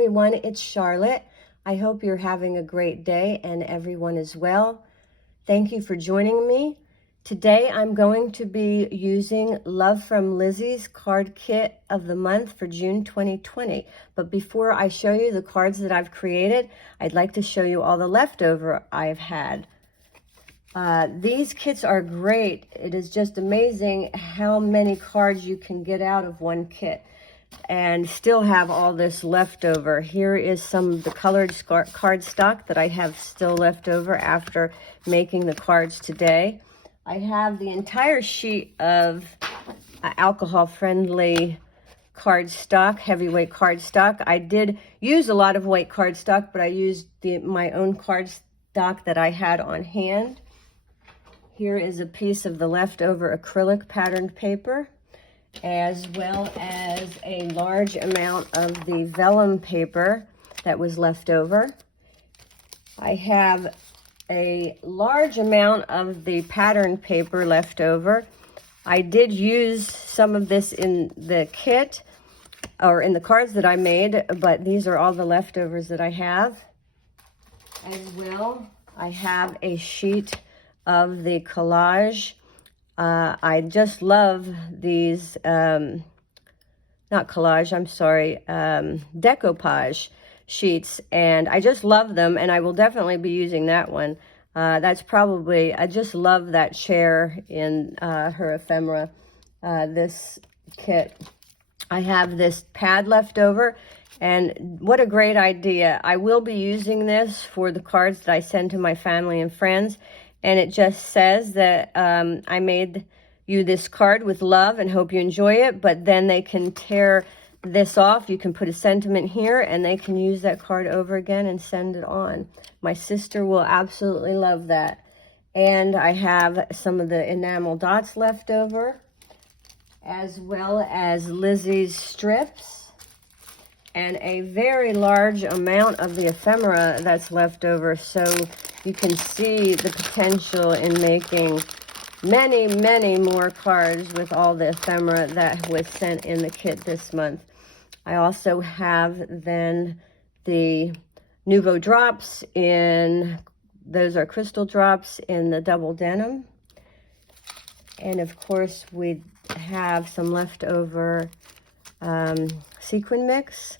everyone, it's Charlotte. I hope you're having a great day and everyone is well. Thank you for joining me. Today I'm going to be using Love from Lizi's card kit of the month for June 2020. But before I show you the cards that I've created, I'd like to show you all the leftover I've had. These kits are great. It is just amazing how many cards you can get out of one kit and still have all this left over. Here is some of the colored card stock that I have still left over after making the cards today. I have the entire sheet of alcohol-friendly card stock, heavyweight card stock. I did use a lot of white card stock, but I used my own card stock that I had on hand. Here is a piece of the leftover acrylic patterned paper, as well as a large amount of the vellum paper that was left over. I have a large amount of the pattern paper left over. I did use some of this in the kit or in the cards that I made, but these are all the leftovers that I have. As well, I have a sheet of the collage. I just love these, not collage, I'm sorry, decoupage sheets, and I just love them, and I will definitely be using that one. That's probably, I just love that chair in her ephemera, this kit. I have this pad left over, and what a great idea. I will be using this for the cards that I send to my family and friends. And it just says that I made you this card with love and hope you enjoy it. But then they can tear this off. You can put a sentiment here and they can use that card over again and send it on. My sister will absolutely love that. And I have some of the enamel dots left over, as well as Lizi's strips. And a very large amount of the ephemera that's left over. So you can see the potential in making many, many more cards with all the ephemera that was sent in the kit this month. I also have then the Nuvo drops those are crystal drops in the double denim. And of course we have some leftover sequin mix.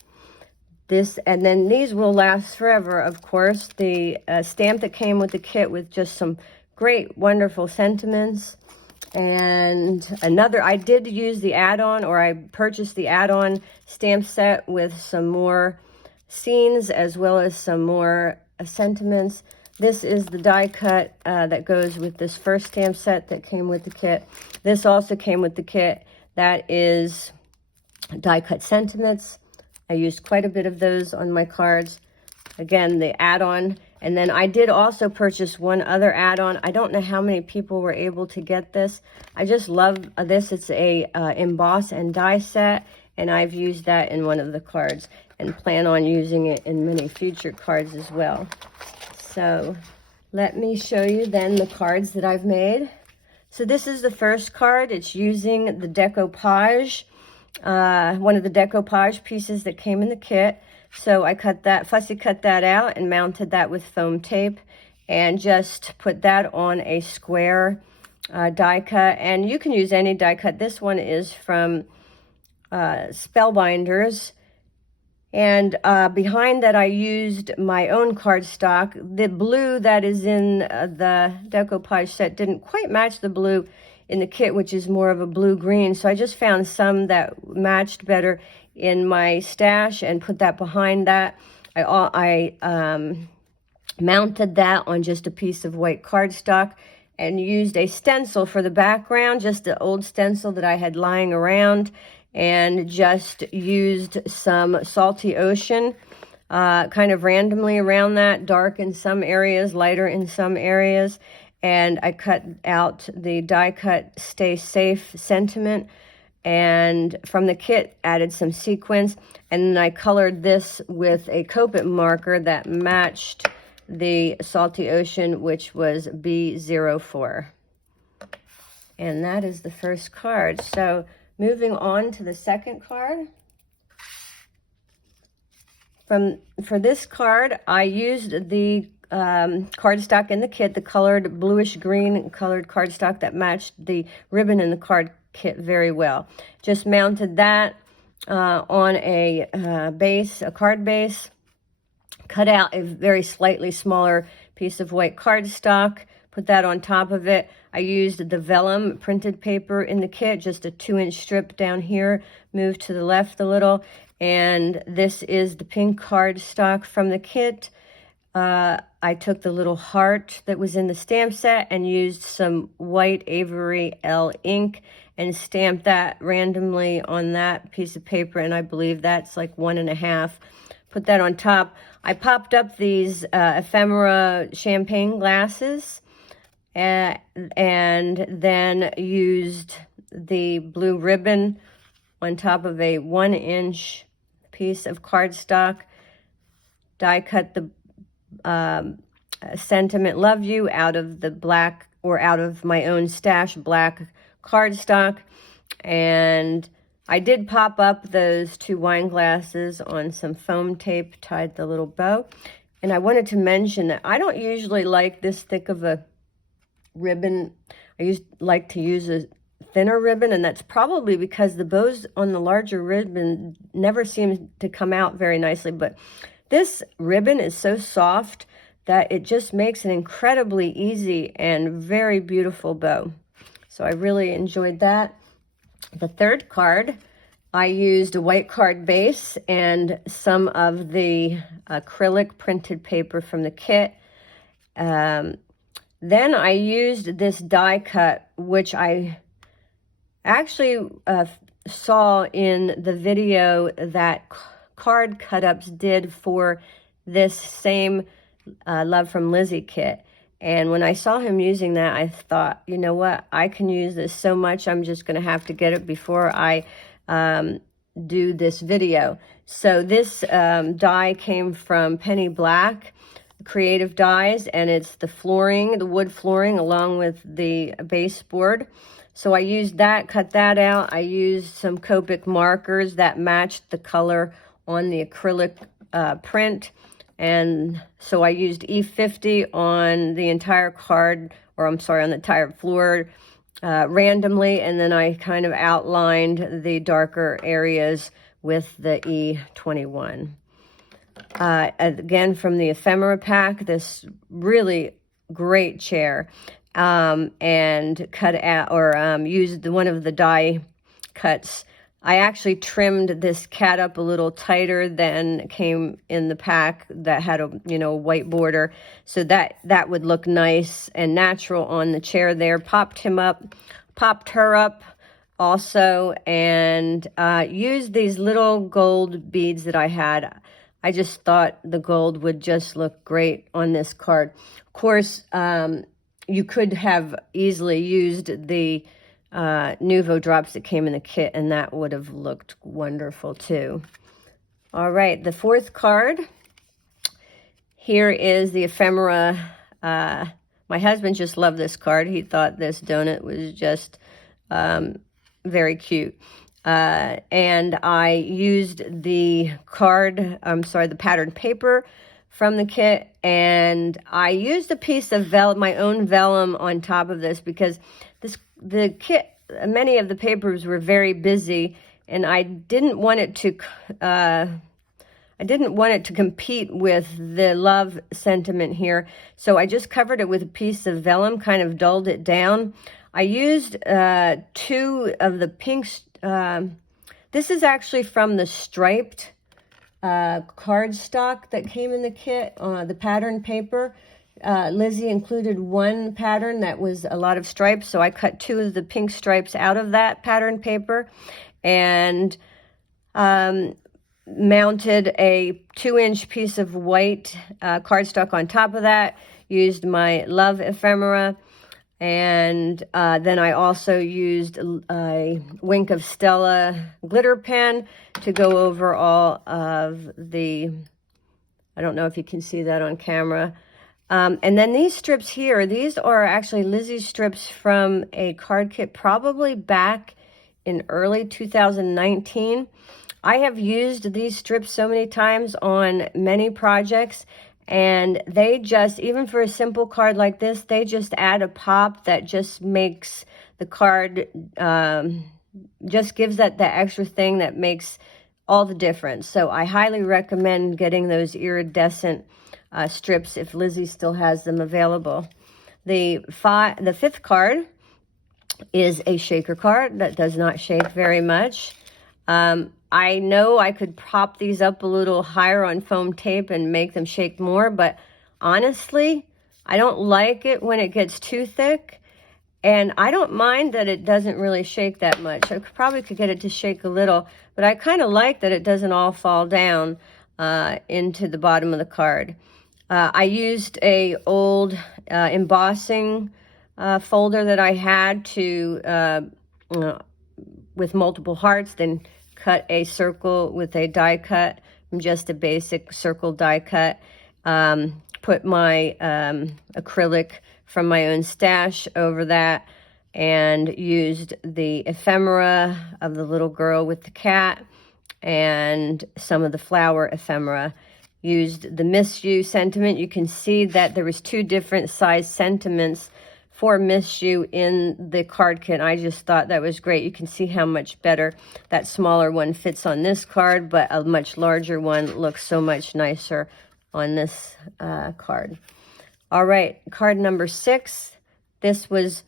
And then these will last forever, of course. The stamp that came with the kit with just some great, wonderful sentiments. And I did use the add-on, or I purchased the add-on stamp set with some more scenes as well as some more sentiments. This is the die cut that goes with this first stamp set that came with the kit. This also came with the kit. That is die cut sentiments. I used quite a bit of those on my cards. Again, the add-on. And then I did also purchase one other add-on. I don't know how many people were able to get this. I just love this. It's a emboss and die set. And I've used that in one of the cards and plan on using it in many future cards as well. So let me show you then the cards that I've made. So this is the first card. It's using the decoupage. One of the decoupage pieces that came in the kit. So I fussy cut that out and mounted that with foam tape and just put that on a square die cut. And you can use any die cut. This one is from Spellbinders. And behind that I used my own cardstock. The blue that is in the decoupage set didn't quite match the blue in the kit, which is more of a blue-green. So I just found some that matched better in my stash and put that behind that. I mounted that on just a piece of white cardstock and used a stencil for the background, just an old stencil that I had lying around, and just used some Salty Ocean kind of randomly around that, dark in some areas, lighter in some areas. And I cut out the die cut Stay Safe sentiment, and from the kit added some sequins, and then I colored this with a Copic marker that matched the Salty Ocean, which was B04. And that is the first card. So moving on to the second card. For this card, I used the cardstock in the kit, the colored bluish green colored cardstock that matched the ribbon in the card kit very well. Just mounted that on a base, a card base, cut out a very slightly smaller piece of white cardstock, put that on top of it. I used the vellum printed paper in the kit, just a 2-inch strip down here, moved to the left a little. And this is the pink cardstock from the kit. I took the little heart that was in the stamp set and used some white Avery L ink and stamped that randomly on that piece of paper, and I believe that's like 1.5. Put that on top. I popped up these ephemera champagne glasses and then used the blue ribbon on top of a 1-inch piece of cardstock. Die cut the Sentiment Love You out of the black, or out of my own stash black cardstock, and I did pop up those 2 wine glasses on some foam tape, tied the little bow. And I wanted to mention that I don't usually like this thick of a ribbon. I like to use a thinner ribbon, and that's probably because the bows on the larger ribbon never seem to come out very nicely. But this ribbon is so soft that it just makes an incredibly easy and very beautiful bow. So I really enjoyed that. The third card, I used a white card base and some of the acrylic printed paper from the kit. Then I used this die cut, which I actually saw in the video that card cut-ups did for this same Love from Lizi kit. And when I saw him using that, I thought, you know what, I can use this so much, I'm just going to have to get it before I do this video. So this die came from Penny Black Creative Dies, and it's the flooring, the wood flooring, along with the baseboard. So I used that, cut that out. I used some Copic markers that matched the color on the acrylic print. And so I used E50 on the entire card, or I'm sorry, on the entire floor randomly. And then I kind of outlined the darker areas with the E21. Again, from the ephemera pack, this really great chair. And cut out, or used one of the die cuts. I actually trimmed this cat up a little tighter than came in the pack that had a white border, so that would look nice and natural on the chair there. Popped her up also, and used these little gold beads that I had. I just thought the gold would just look great on this card. Of course, you could have easily used the Nuvo drops that came in the kit, and that would have looked wonderful too. All right, the fourth card. Here is the ephemera. My husband just loved this card. He thought this donut was just very cute. And I used the the patterned paper from the kit, and I used a piece of my own vellum on top of this because the kit, many of the papers were very busy, and I didn't want it to compete with the love sentiment here. So I just covered it with a piece of vellum, kind of dulled it down. I used 2 of the pinks. This is actually from the striped cardstock that came in the kit, the pattern paper. Lizi included one pattern that was a lot of stripes, so I cut 2 of the pink stripes out of that pattern paper and mounted a 2-inch piece of white cardstock on top of that, used my Love ephemera, and then I also used a Wink of Stella glitter pen to go over all of the, I don't know if you can see that on camera. And then these strips here, these are actually Lizi's strips from a card kit probably back in early 2019. I have used these strips so many times on many projects, and they just, even for a simple card like this, they just add a pop that just makes the card, just gives that extra thing that makes all the difference. So I highly recommend getting those iridescent strips if Lizi still has them available. The fifth card is a shaker card that does not shake very much. I know I could prop these up a little higher on foam tape and make them shake more, but honestly, I don't like it when it gets too thick, and I don't mind that it doesn't really shake that much. I probably could get it to shake a little, but I kind of like that it doesn't all fall down into the bottom of the card. I used a old embossing folder that I had to with multiple hearts, then cut a circle with a die cut, just a basic circle die cut. Put my acrylic from my own stash over that, and used the ephemera of the little girl with the cat and some of the flower ephemera. Used the Miss You sentiment. You can see that there was 2 different size sentiments for Miss You in the card kit. I just thought that was great. You can see how much better that smaller one fits on this card, but a much larger one looks so much nicer on this card. All right, card number 6. This was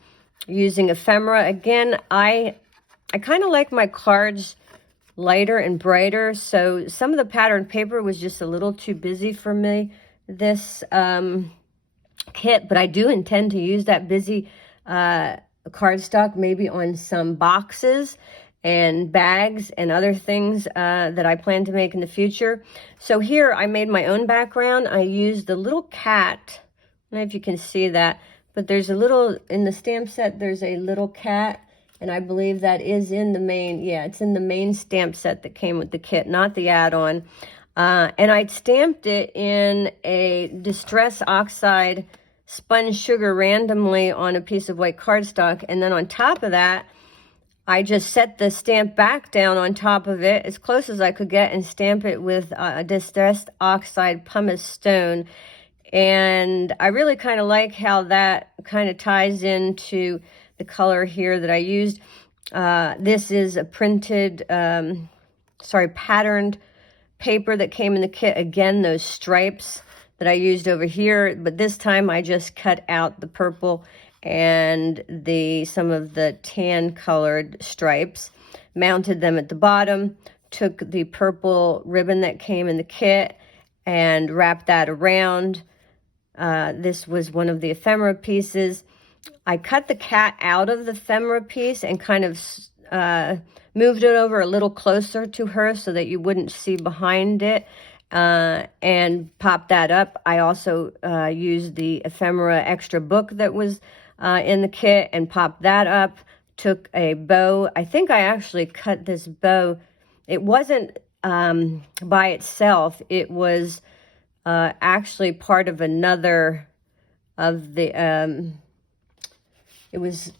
using ephemera. Again, I kind of like my cards lighter and brighter, so some of the pattern paper was just a little too busy for me this kit, but I do intend to use that busy cardstock maybe on some boxes and bags and other things that I plan to make in the future. So here I made my own background. I used the little cat. I don't know if you can see that, but there's a little, in the stamp set, there's a little cat, and I believe that is in the main, yeah, it's in the main stamp set that came with the kit, not the add-on. And I stamped it in a Distress Oxide spun sugar randomly on a piece of white cardstock, and then on top of that, I just set the stamp back down on top of it as close as I could get and stamp it with a Distressed Oxide pumice stone. And I really kind of like how that kind of ties into the color here that I used. This is a printed, patterned paper that came in the kit. Again, those stripes that I used over here, but this time I just cut out the purple and some of the tan colored stripes, mounted them at the bottom, took the purple ribbon that came in the kit and wrapped that around. This was one of the ephemera pieces. I cut the cat out of the ephemera piece and kind of moved it over a little closer to her so that you wouldn't see behind it, and popped that up. I also used the ephemera extra book that was in the kit and popped that up. Took a bow. I think I actually cut this bow. It wasn't by itself. It was actually part of another of the, it was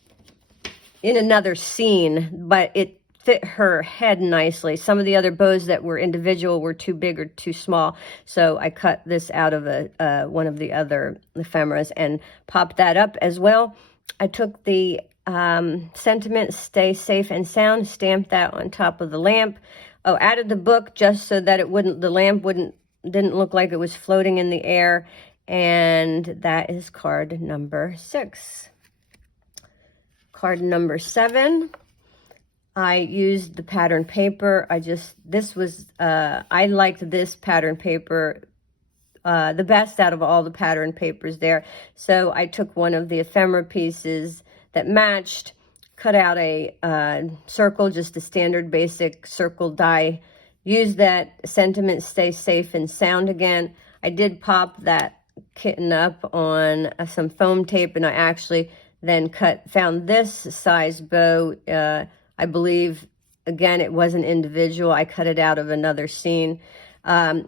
in another scene, but it fit her head nicely. Some of the other bows that were individual were too big or too small, so I cut this out of one of the other ephemeras and popped that up as well. I took the sentiment, stay safe and sound, stamped that on top of the lamp. Oh, added the book just so that the lamp didn't look like it was floating in the air. And that is card number 6. Card number 7, I used the pattern paper. I liked this pattern paper the best out of all the pattern papers there. So I took one of the ephemera pieces that matched, cut out a circle, just a standard basic circle die, used that sentiment, stay safe and sound again. I did pop that kitten up on some foam tape, and I actually then found this size bow. I believe, again, it wasn't individual. I cut it out of another scene.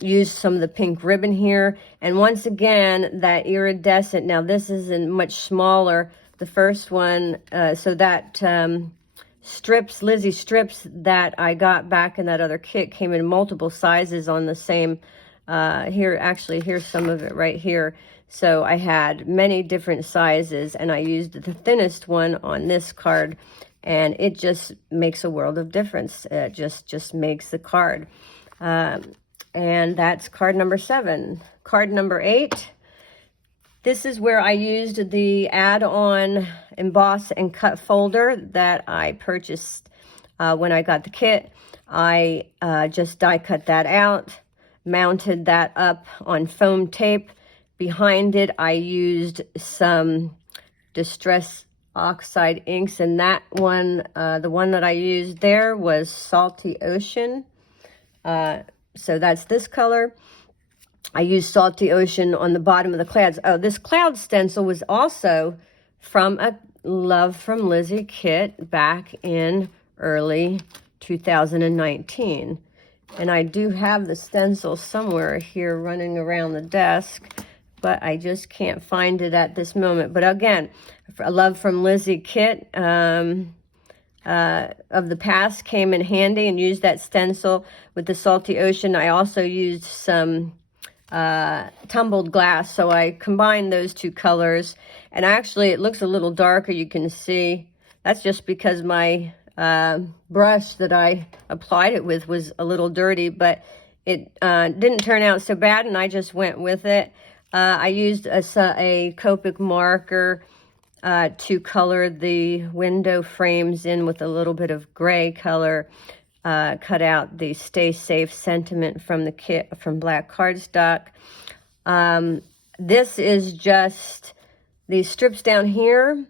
Used some of the pink ribbon here. And once again, that iridescent. Now, this is much smaller, the first one. So that strips, Lizi strips that I got back in that other kit came in multiple sizes on the same, here, actually, here's some of it right here. So I had many different sizes, and I used the thinnest one on this card, and it just makes a world of difference. It just makes the card. And that's card number 7. Card number 8. This is where I used the add-on emboss and cut folder that I purchased when I got the kit. I just die cut that out, mounted that up on foam tape. Behind it, I used some Distress Oxide inks, and that one, the one that I used there was Salty Ocean. So that's this color. I used Salty Ocean on the bottom of the clouds. Oh, this cloud stencil was also from a Love from Lizi kit back in early 2019. And I do have the stencil somewhere here running around the desk, but I just can't find it at this moment. But again, a Love from Lizi kit of the past came in handy, and used that stencil with the Salty Ocean. I also used some tumbled glass, so I combined those two colors, and actually it looks a little darker. You can see that's just because my brush that I applied it with was a little dirty, but it didn't turn out so bad, and I just went with it. I used a Copic marker to color the window frames in with a little bit of gray color. Cut out the Stay Safe sentiment from the kit from black cardstock. This is just, these strips down here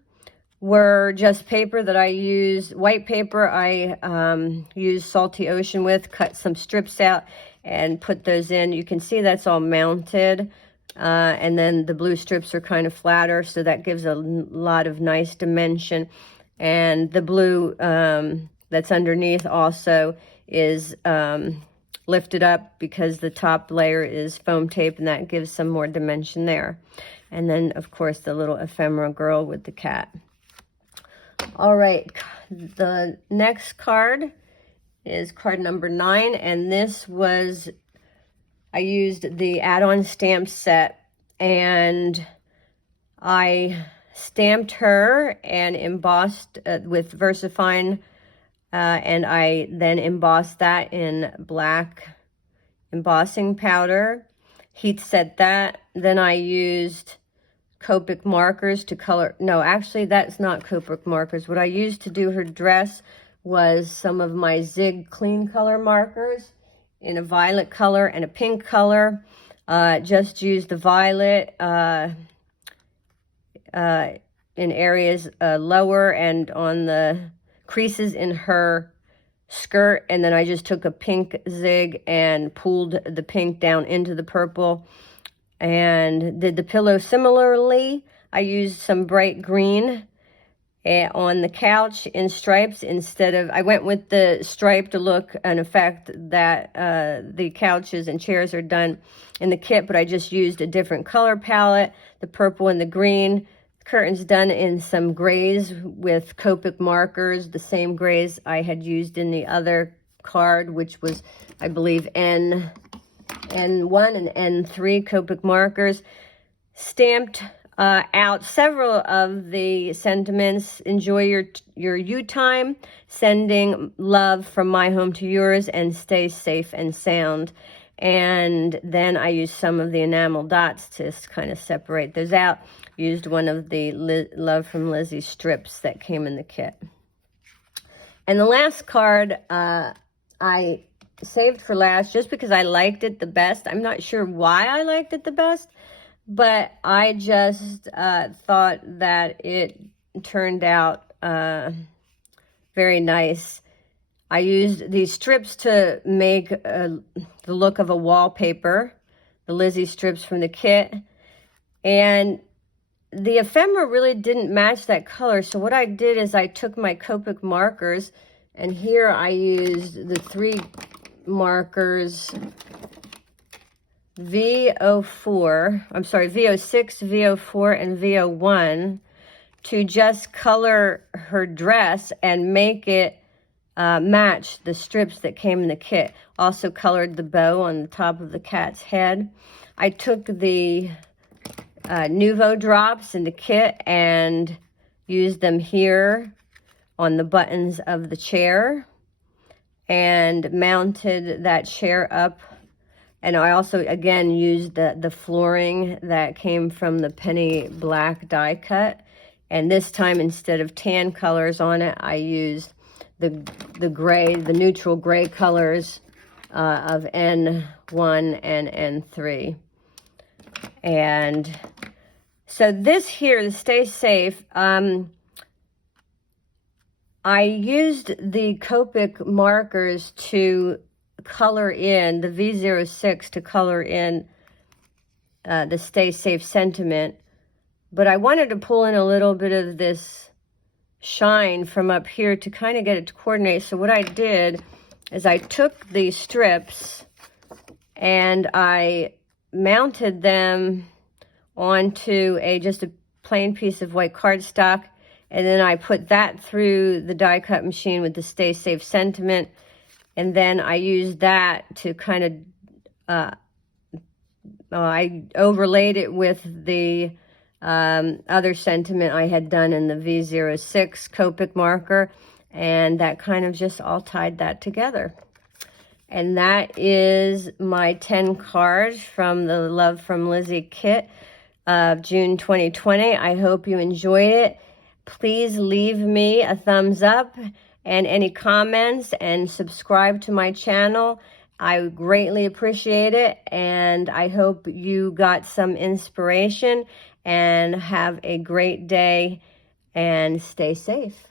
were just paper that I used, white paper I used Salty Ocean with, cut some strips out and put those in. You can see that's all mounted. And then the blue strips are kind of flatter, so that gives a lot of nice dimension. And the blue that's underneath also is lifted up because the top layer is foam tape, and that gives some more dimension there. And then, of course, the little ephemera girl with the cat. All right, the next card is card number 9, and this was, I used the add-on stamp set, and I stamped her and embossed with VersaFine, and I then embossed that in black embossing powder, heat set that. Then I used Copic markers to color. No, actually, that's not Copic markers. What I used to do her dress was some of my Zig Clean Color markers in a violet color and a pink color. Just used the violet in areas lower and on the creases in her skirt, and then I just took a pink zig and pulled the pink down into the purple and did the pillow similarly. I used some bright green on the couch in stripes instead of, I went with the striped look and effect that the couches and chairs are done in the kit, but I just used a different color palette, the purple and the green. Curtains done in some grays with Copic markers, the same grays I had used in the other card, which was, I believe, N1 and N3 Copic markers. Stamped out several of the sentiments. Enjoy your you time, sending love from my home to yours, and stay safe and sound. And then I used some of the enamel dots to kind of separate those out. Used one of the Love from Lizi strips that came in the kit. And the last card I saved for last just because I liked it the best. I'm not sure why I liked it the best, but I just thought that it turned out very nice. I used these strips to make the look of a wallpaper, the Lizi strips from the kit. And the ephemera really didn't match that color. So what I did is I took my Copic markers, and here I used the 3 markers, VO6, VO4, and VO1, to just color her dress and make it match the strips that came in the kit. Also colored the bow on the top of the cat's head. I took the Nuvo drops in the kit and used them here on the buttons of the chair and mounted that chair up. And I also, again, used the flooring that came from the Penny Black die cut. And this time, instead of tan colors on it, I used the gray, the neutral gray colors of N1 and N3. And so this here, the Stay Safe, I used the Copic markers to color in, the V06 to color in the Stay Safe sentiment. But I wanted to pull in a little bit of this shine from up here to kind of get it to coordinate. So what I did is I took these strips and I mounted them onto just a plain piece of white cardstock, and then I put that through the die cut machine with the Stay Safe sentiment, and then I used that to kind of I overlaid it with the other sentiment I had done in the V06 Copic marker, and that kind of just all tied that together. And that is my 10 cards from the Love from Lizi kit of June 2020. I hope you enjoyed it. Please leave me a thumbs up and any comments, and subscribe to my channel. I greatly appreciate it, and I hope you got some inspiration, and have a great day and stay safe.